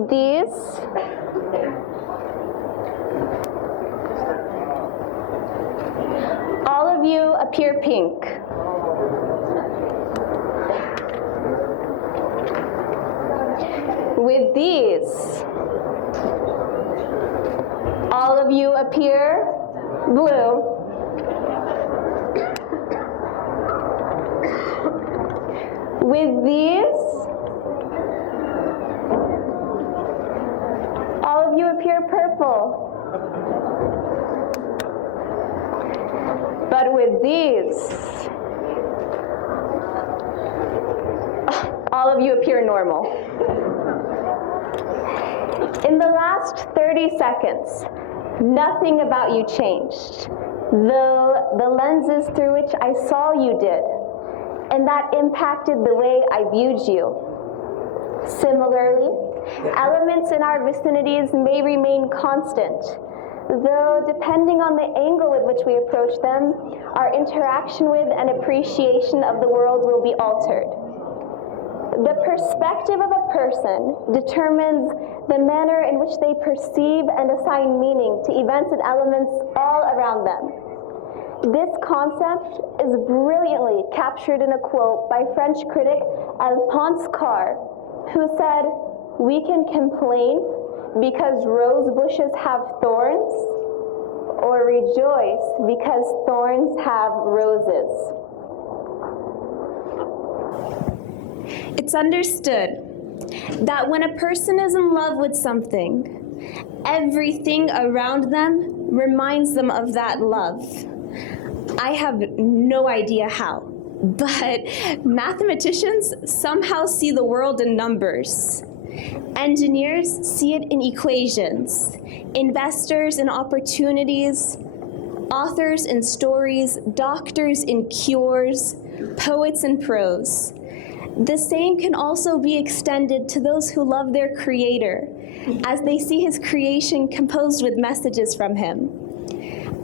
With these, all of you appear pink. With these, all of you appear blue. With these, all of you appear purple. But with these, all of you appear normal. In the last 30 seconds, nothing about you changed, though the lenses through which I saw you did, and that impacted the way I viewed you. Similarly, elements in our vicinities may remain constant, though depending on the angle with which we approach them, our interaction with and appreciation of the world will be altered. The perspective of a person determines the manner in which they perceive and assign meaning to events and elements all around them. This concept is brilliantly captured in a quote by French critic Alphonse Karr, who said, "We can complain because rose bushes have thorns, or rejoice because thorns have roses." It's understood that when a person is in love with something, everything around them reminds them of that love. I have no idea how, but mathematicians somehow see the world in numbers. Engineers see it in equations, investors in opportunities, authors in stories, doctors in cures, poets in prose. The same can also be extended to those who love their Creator, as they see His creation composed with messages from Him.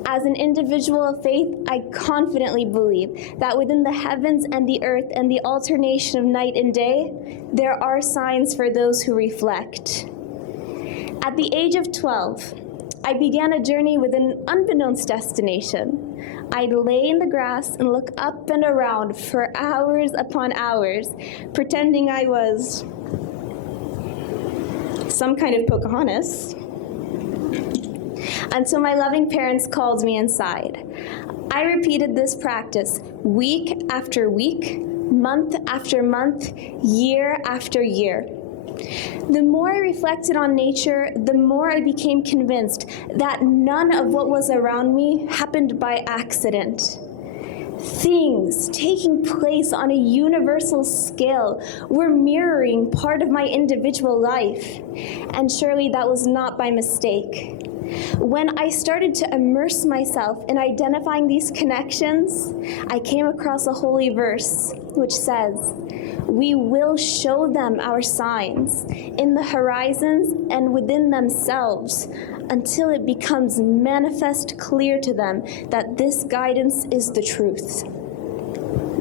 As an individual of faith, I confidently believe that within the heavens and the earth and the alternation of night and day, there are signs for those who reflect. At the age of 12, I began a journey with an unbeknownst destination. I'd lay in the grass and look up and around for hours upon hours, pretending I was some kind of Pocahontas, until my loving parents called me inside. I repeated this practice week after week, month after month, year after year. The more I reflected on nature, the more I became convinced that none of what was around me happened by accident. Things taking place on a universal scale were mirroring part of my individual life, and surely that was not by mistake. When I started to immerse myself in identifying these connections, I came across a holy verse which says, "We will show them our signs in the horizons and within themselves until it becomes manifest clear to them that this guidance is the truth."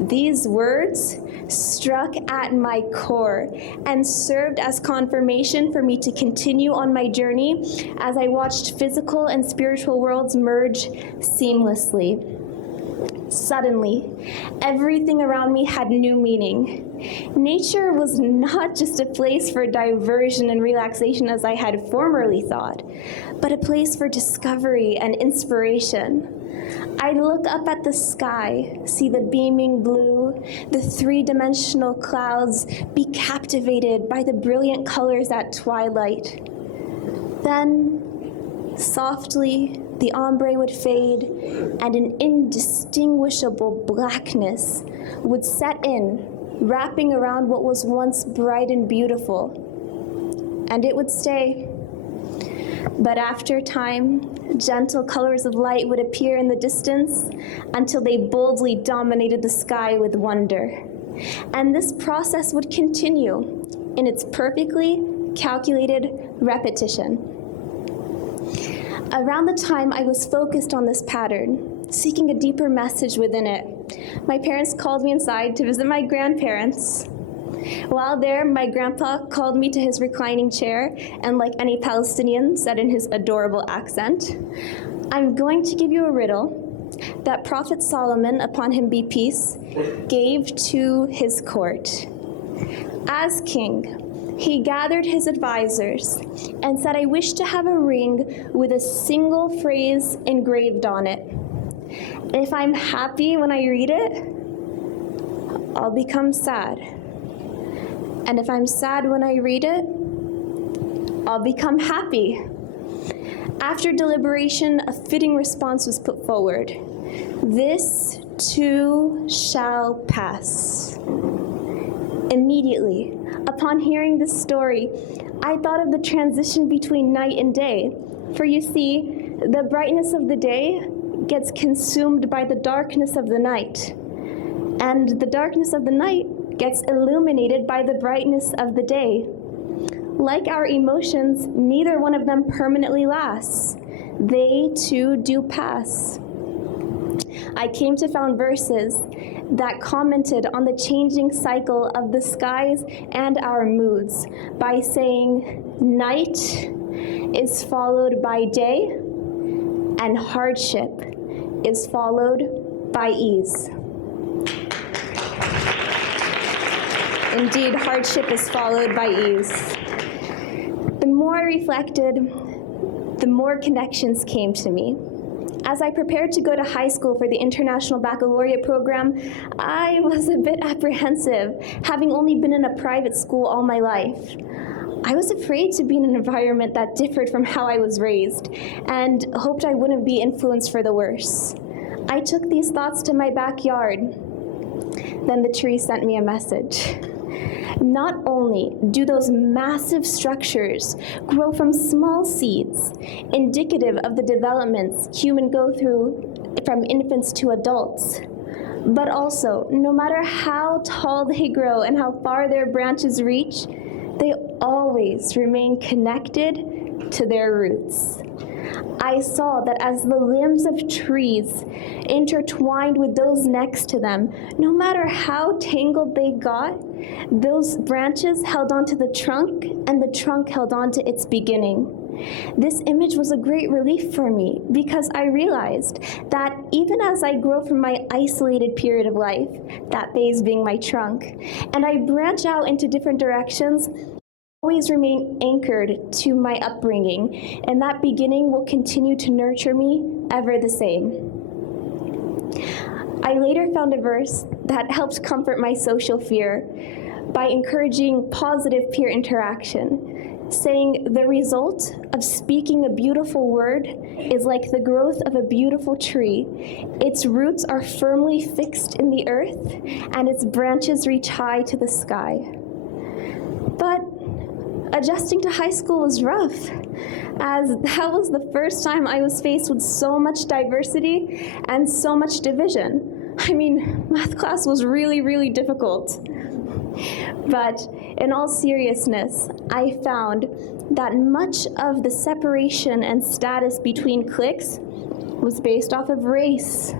These words struck at my core and served as confirmation for me to continue on my journey as I watched physical and spiritual worlds merge seamlessly. Suddenly, everything around me had new meaning. Nature was not just a place for diversion and relaxation as I had formerly thought, but a place for discovery and inspiration. I'd look up at the sky, see the beaming blue, the three-dimensional clouds, be captivated by the brilliant colors at twilight. Then, softly, the ombre would fade, and an indistinguishable blackness would set in, wrapping around what was once bright and beautiful. And it would stay. But after time, gentle colors of light would appear in the distance until they boldly dominated the sky with wonder. And this process would continue in its perfectly calculated repetition. Around the time I was focused on this pattern, seeking a deeper message within it, my parents called me inside to visit my grandparents. While there, my grandpa called me to his reclining chair and, like any Palestinian, said in his adorable accent, "I'm going to give you a riddle that Prophet Solomon, upon him be peace, gave to his court. As king, he gathered his advisors and said, 'I wish to have a ring with a single phrase engraved on it. If I'm happy when I read it, I'll become sad. And if I'm sad when I read it, I'll become happy.' After deliberation, a fitting response was put forward. 'This too shall pass.' Immediately, upon hearing this story, I thought of the transition between night and day. For you see, the brightness of the day gets consumed by the darkness of the night, and the darkness of the night gets illuminated by the brightness of the day. Like our emotions, neither one of them permanently lasts. They too do pass." I came to found verses that commented on the changing cycle of the skies and our moods by saying, "Night is followed by day, and hardship is followed by ease." Indeed, hardship is followed by ease. The more I reflected, the more connections came to me. As I prepared to go to high school for the International Baccalaureate program, I was a bit apprehensive, having only been in a private school all my life. I was afraid to be in an environment that differed from how I was raised, and hoped I wouldn't be influenced for the worse. I took these thoughts to my backyard. Then the tree sent me a message. Not only do those massive structures grow from small seeds, indicative of the developments humans go through from infants to adults, but also, no matter how tall they grow and how far their branches reach, they always remain connected to their roots. I saw that as the limbs of trees intertwined with those next to them, no matter how tangled they got, those branches held onto the trunk and the trunk held on to its beginning. This image was a great relief for me because I realized that even as I grow from my isolated period of life, that phase being my trunk, and I branch out into different directions, always remain anchored to my upbringing, and that beginning will continue to nurture me ever the same. I later found a verse that helped comfort my social fear by encouraging positive peer interaction, saying the result of speaking a beautiful word is like the growth of a beautiful tree. Its roots are firmly fixed in the earth, and its branches reach high to the sky. But adjusting to high school was rough, as that was the first time I was faced with so much diversity and so much division. I mean, math class was really, really difficult. But in all seriousness, I found that much of the separation and status between cliques was based off of race.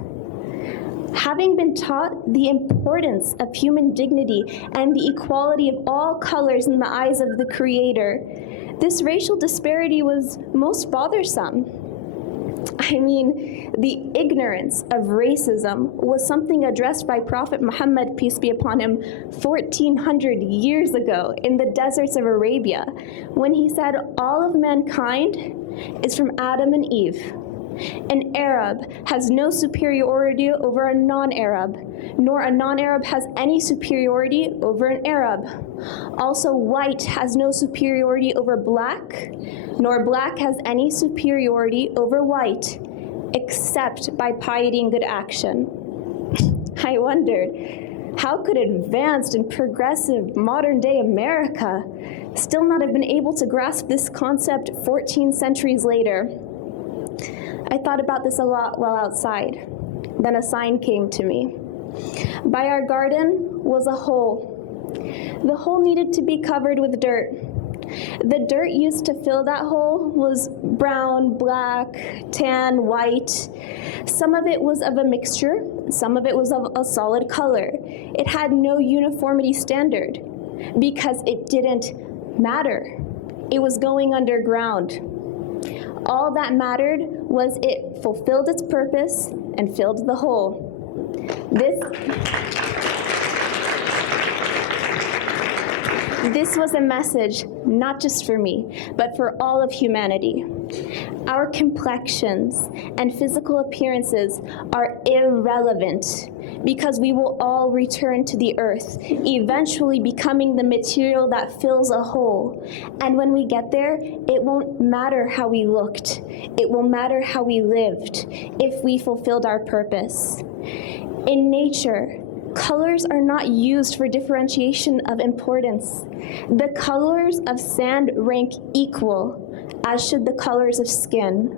Having been taught the importance of human dignity and the equality of all colors in the eyes of the Creator, this racial disparity was most bothersome. I mean, the ignorance of racism was something addressed by Prophet Muhammad, peace be upon him, 1,400 years ago in the deserts of Arabia, when he said, "All of mankind is from Adam and Eve. An Arab has no superiority over a non-Arab, nor a non-Arab has any superiority over an Arab. Also, white has no superiority over black, nor black has any superiority over white, except by piety and good action." I wondered, how could advanced and progressive modern-day America still not have been able to grasp this concept 14 centuries later? I thought about this a lot while outside. Then a sign came to me. By our garden was a hole. The hole needed to be covered with dirt. The dirt used to fill that hole was brown, black, tan, white. Some of it was of a mixture, some of it was of a solid color. It had no uniformity standard. because it didn't matter. It was going underground. All that mattered was it fulfilled its purpose and filled the hole. This was a message not just for me, but for all of humanity. Our complexions and physical appearances are irrelevant because we will all return to the earth, eventually becoming the material that fills a hole. And when we get there, it won't matter how we looked. It will matter how we lived if we fulfilled our purpose. In nature, colors are not used for differentiation of importance. The colors of sand rank equal, as should the colors of skin.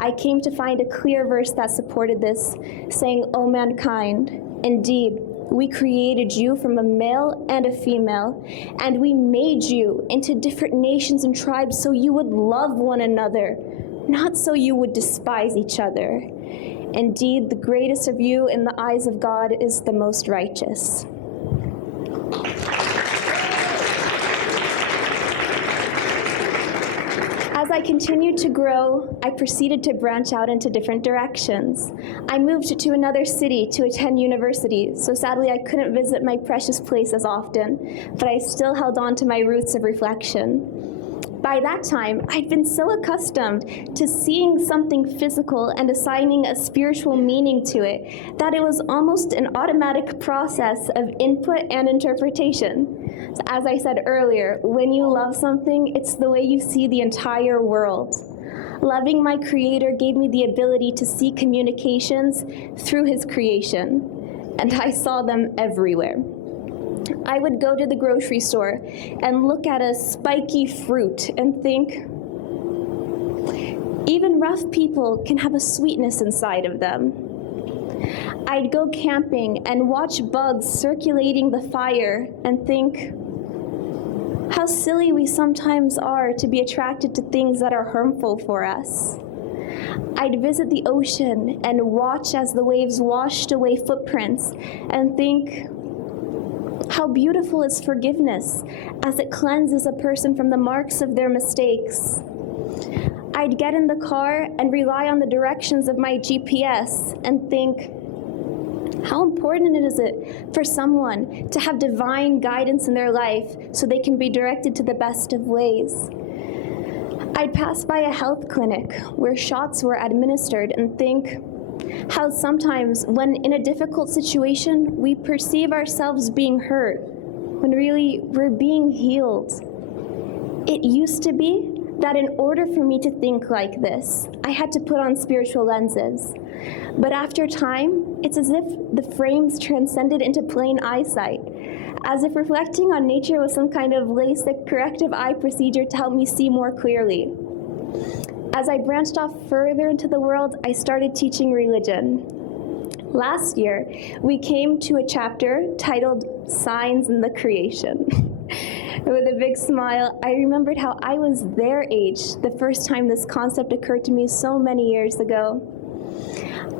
I came to find a clear verse that supported this, saying, "O mankind, indeed, we created you from a male and a female, and we made you into different nations and tribes so you would love one another, not so you would despise each other. Indeed, the greatest of you in the eyes of God is the most righteous." As I continued to grow, I proceeded to branch out into different directions. I moved to another city to attend university, so sadly I couldn't visit my precious place as often, but I still held on to my roots of reflection. By that time, I'd been so accustomed to seeing something physical and assigning a spiritual meaning to it that it was almost an automatic process of input and interpretation. So as I said earlier, when you love something, it's the way you see the entire world. Loving my Creator gave me the ability to see communications through His creation, and I saw them everywhere. I would go to the grocery store and look at a spiky fruit and think, even rough people can have a sweetness inside of them. I'd go camping and watch bugs circulating the fire and think, how silly we sometimes are to be attracted to things that are harmful for us. I'd visit the ocean and watch as the waves washed away footprints and think, how beautiful is forgiveness as it cleanses a person from the marks of their mistakes. I'd get in the car and rely on the directions of my GPS and think, how important is it for someone to have divine guidance in their life so they can be directed to the best of ways. I'd pass by a health clinic where shots were administered and think, how sometimes when in a difficult situation, we perceive ourselves being hurt, when really we're being healed. It used to be that in order for me to think like this, I had to put on spiritual lenses. But after time, it's as if the frames transcended into plain eyesight, as if reflecting on nature was some kind of LASIK corrective eye procedure to help me see more clearly. As I branched off further into the world, I started teaching religion. Last year, we came to a chapter titled Signs in the Creation. With a big smile, I remembered how I was their age the first time this concept occurred to me so many years ago.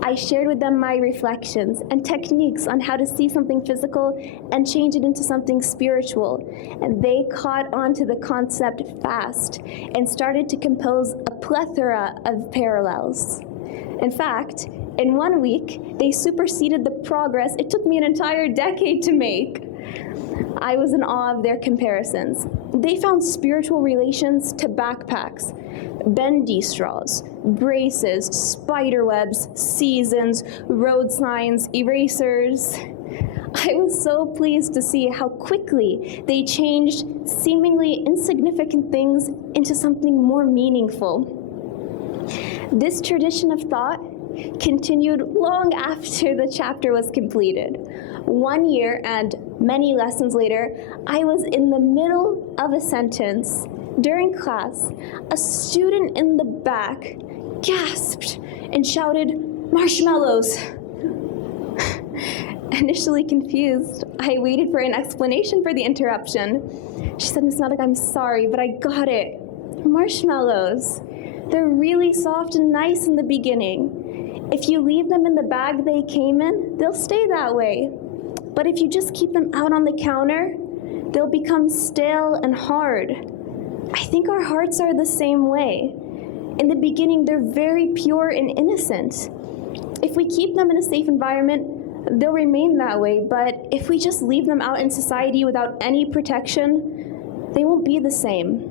I shared with them my reflections and techniques on how to see something physical and change it into something spiritual, and they caught on to the concept fast and started to compose a plethora of parallels. In fact, in 1 week, they superseded the progress it took me an entire decade to make. I was in awe of their comparisons. They found spiritual relations to backpacks, bendy straws, braces, spider webs, seasons, road signs, erasers. I was so pleased to see how quickly they changed seemingly insignificant things into something more meaningful. This tradition of thought continued long after the chapter was completed. 1 year and many lessons later, I was in the middle of a sentence. During class, a student in the back gasped and shouted, "Marshmallows!" Initially confused, I waited for an explanation for the interruption. She said, "Ms. Malak, I'm sorry, but I got it. Marshmallows. They're really soft and nice in the beginning. If you leave them in the bag they came in, they'll stay that way. But if you just keep them out on the counter, they'll become stale and hard. I think our hearts are the same way. In the beginning, they're very pure and innocent. If we keep them in a safe environment, they'll remain that way, but if we just leave them out in society without any protection, they won't be the same.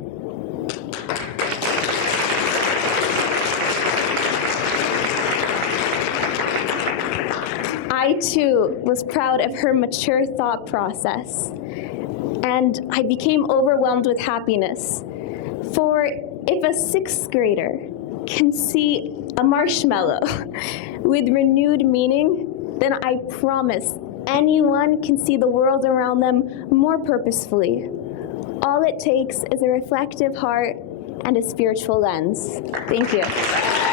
I too was proud of her mature thought process, and I became overwhelmed with happiness. For if a sixth grader can see a marshmallow with renewed meaning, then I promise anyone can see the world around them more purposefully. All it takes is a reflective heart and a spiritual lens. Thank you.